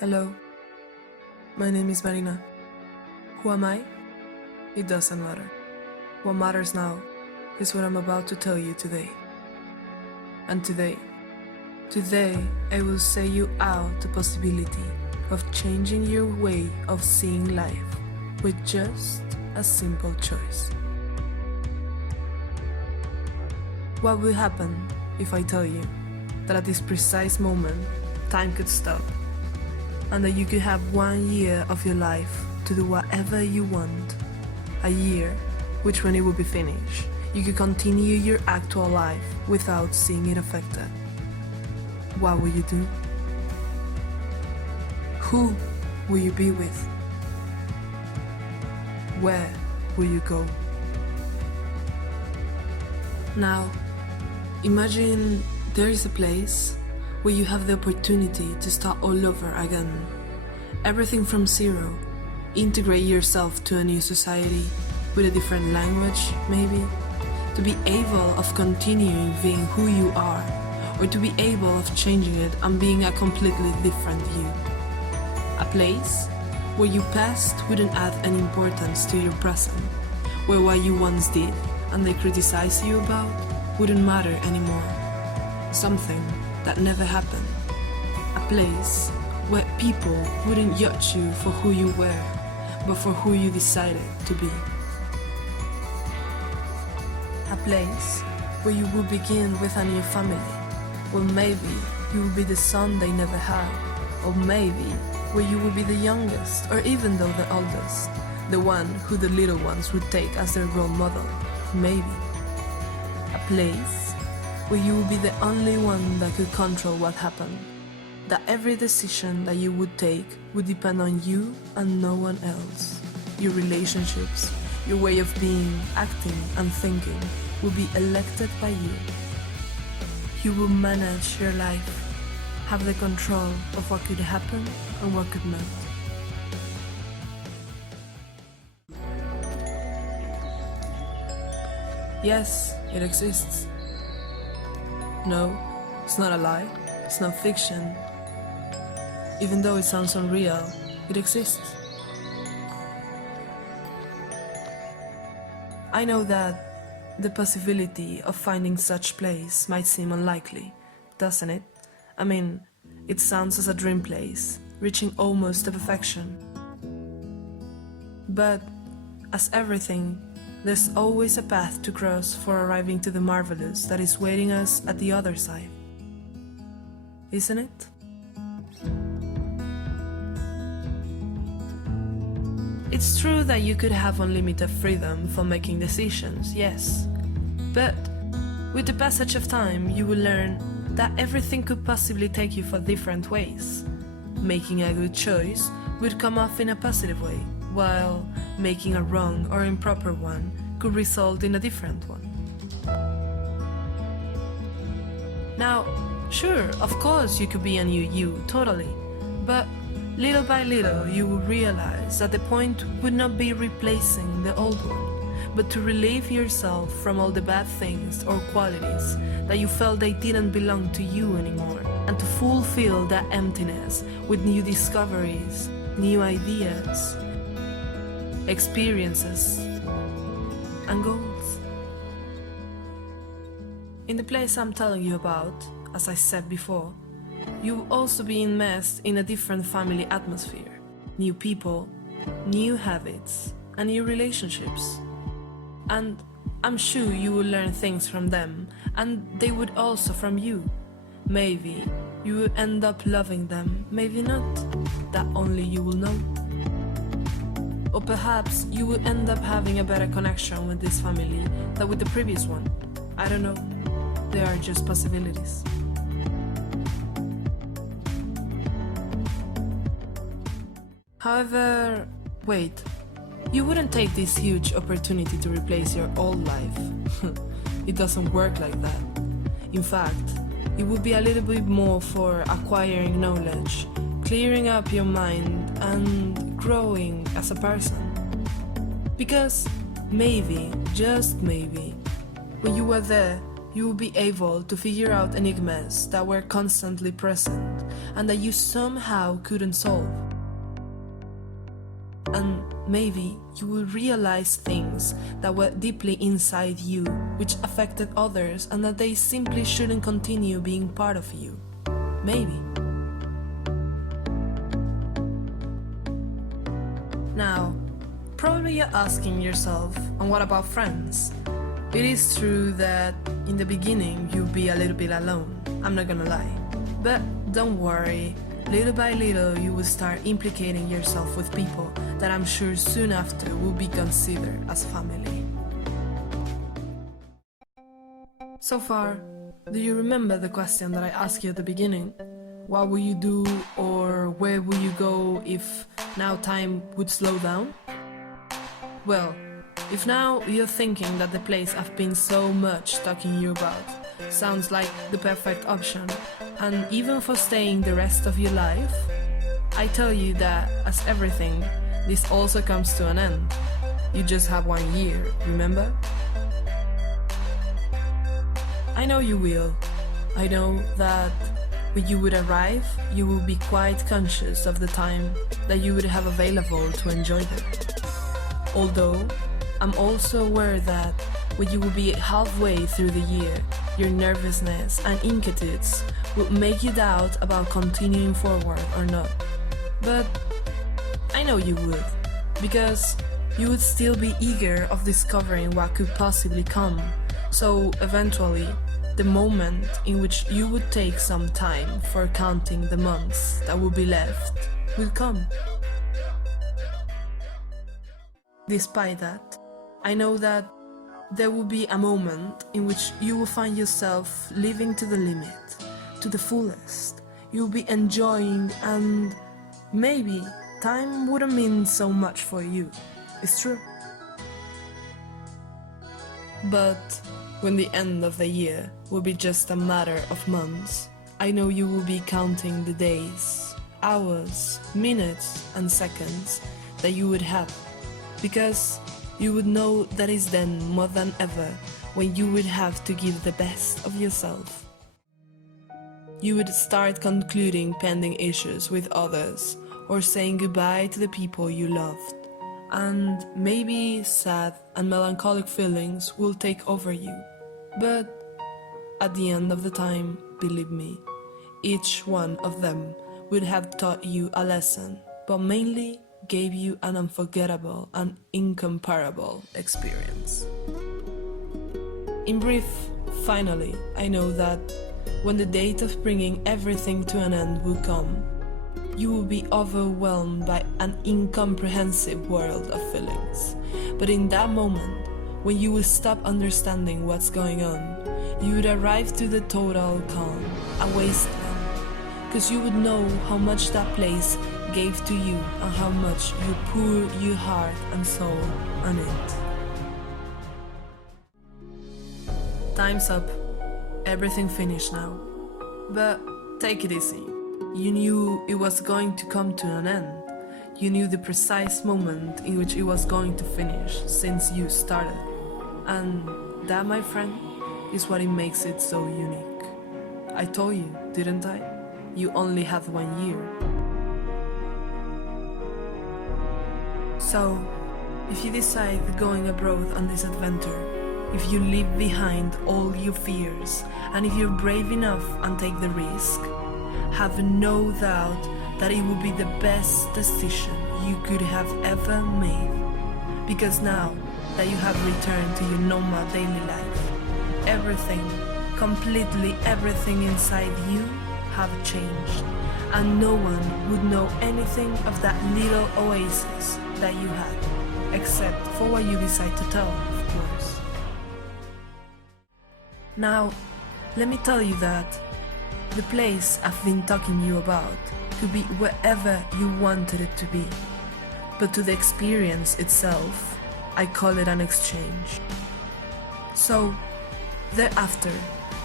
Hello, my name is Marina. Who am I? It doesn't matter. What matters now is what I'm about to tell you today. And today I will say you out the possibility of changing your way of seeing life with just a simple choice. What will happen if I tell you that at this precise moment time could stop and that you could have 1 year of your life to do whatever you want? A year which, when it will be finished, you could continue your actual life without seeing it affected. What will you do? Who will you be with? Where will you go? Now, imagine there is a place where you have the opportunity to start all over again. Everything from zero. Integrate yourself to a new society with a different language, maybe. To be able of continuing being who you are, or to be able of changing it and being a completely different you. A place where your past wouldn't add any importance to your present, where what you once did and they criticize you about wouldn't matter anymore. Something that never happened. A place where people wouldn't judge you for who you were, but for who you decided to be. A place where you will begin with a new family, where maybe you will be the son they never had, or maybe where you will be the youngest, or even though the oldest, the one who the little ones would take as their role model, maybe. A place where you will be the only one that could control what happened, that every decision that you would take would depend on you and no one else. Your relationships, your way of being, acting and thinking will be elected by you. You will manage your life, have the control of what could happen and what could not. Yes, it exists. No, it's not a lie, it's not fiction. Even though it sounds unreal, it exists. I know that the possibility of finding such place might seem unlikely, doesn't it? I mean, it sounds as a dream place, reaching almost to perfection. But, as everything, there's always a path to cross for arriving to the marvelous that is waiting us at the other side. Isn't it? It's true that you could have unlimited freedom for making decisions, yes. But with the passage of time, you will learn that everything could possibly take you for different ways. Making a good choice would come off in a positive way, while making a wrong or improper one could result in a different one. Now, sure, of course you could be a new you, totally. But little by little you will realize that the point would not be replacing the old one, but to relieve yourself from all the bad things or qualities that you felt they didn't belong to you anymore, and to fulfill that emptiness with new discoveries, new ideas, experiences, and goals. In the place I'm telling you about, as I said before, you will also be immersed in a different family atmosphere, new people, new habits, and new relationships. And I'm sure you will learn things from them, and they would also from you. Maybe you will end up loving them, maybe not. That only you will know. Or perhaps you will end up having a better connection with this family than with the previous one. I don't know. They are just possibilities. However, wait. You wouldn't take this huge opportunity to replace your old life. It doesn't work like that. In fact, it would be a little bit more for acquiring knowledge, clearing up your mind, and growing as a person. Because maybe, just maybe, when you were there, you will be able to figure out enigmas that were constantly present and that you somehow couldn't solve. And maybe you will realize things that were deeply inside you, which affected others, and that they simply shouldn't continue being part of you. Maybe. Now, probably you're asking yourself, and what about friends? It is true that in the beginning you'll be a little bit alone, I'm not gonna lie. But don't worry, little by little you will start implicating yourself with people that I'm sure soon after will be considered as family. So far, do you remember the question that I asked you at the beginning? What will you do, or where will you go if now time would slow down? Well, if now you're thinking that the place I've been so much talking you about sounds like the perfect option, and even for staying the rest of your life, I tell you that, as everything, this also comes to an end. You just have 1 year, remember? I know you will. I know that when you would arrive, you will be quite conscious of the time that you would have available to enjoy them. Although, I'm also aware that when you will be halfway through the year, your nervousness and inquietudes will make you doubt about continuing forward or not. But I know you would, because you would still be eager of discovering what could possibly come. So eventually, the moment in which you would take some time for counting the months that will be left will come. Despite that, I know that there will be a moment in which you will find yourself living to the limit, to the fullest. You'll be enjoying, and maybe time wouldn't mean so much for you. It's true. But when the end of the year will be just a matter of months, I know you will be counting the days, hours, minutes and seconds that you would have, because you would know that is then more than ever when you would have to give the best of yourself. You would start concluding pending issues with others, or saying goodbye to the people you loved. And maybe sad and melancholic feelings will take over you. But at the end of the time, believe me, each one of them would have taught you a lesson, but mainly gave you an unforgettable and incomparable experience. In brief, finally, I know that when the date of bringing everything to an end will come, you will be overwhelmed by an incomprehensible world of feelings. But in that moment, when you will stop understanding what's going on, you would arrive to the total calm, a wasteland, because you would know how much that place gave to you and how much you poured your heart and soul on it. Time's up. Everything finished now. But take it easy. You knew it was going to come to an end. You knew the precise moment in which it was going to finish since you started. And that, my friend, is what it makes it so unique. I told you, didn't I? You only have 1 year. So, if you decide going abroad on this adventure, if you leave behind all your fears, and if you're brave enough and take the risk, have no doubt that it will be the best decision you could have ever made. Because now that you have returned to your normal daily life, everything, completely everything inside you have changed, and no one would know anything of that little oasis that you had, except for what you decide to tell, of course. Now, let me tell you that the place I've been talking to you about could be wherever you wanted it to be, but to the experience itself, I call it an exchange. So, thereafter,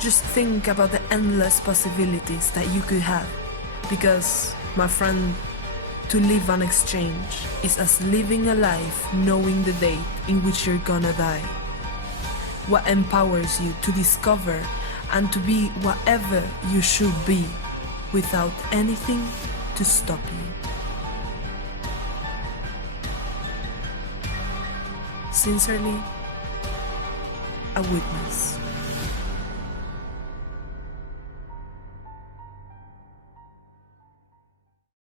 just think about the endless possibilities that you could have, because, my friend, to live an exchange is as living a life knowing the date in which you're gonna die. what empowers you to discover and to be whatever you should be without anything to stop you. Sincerely, a witness.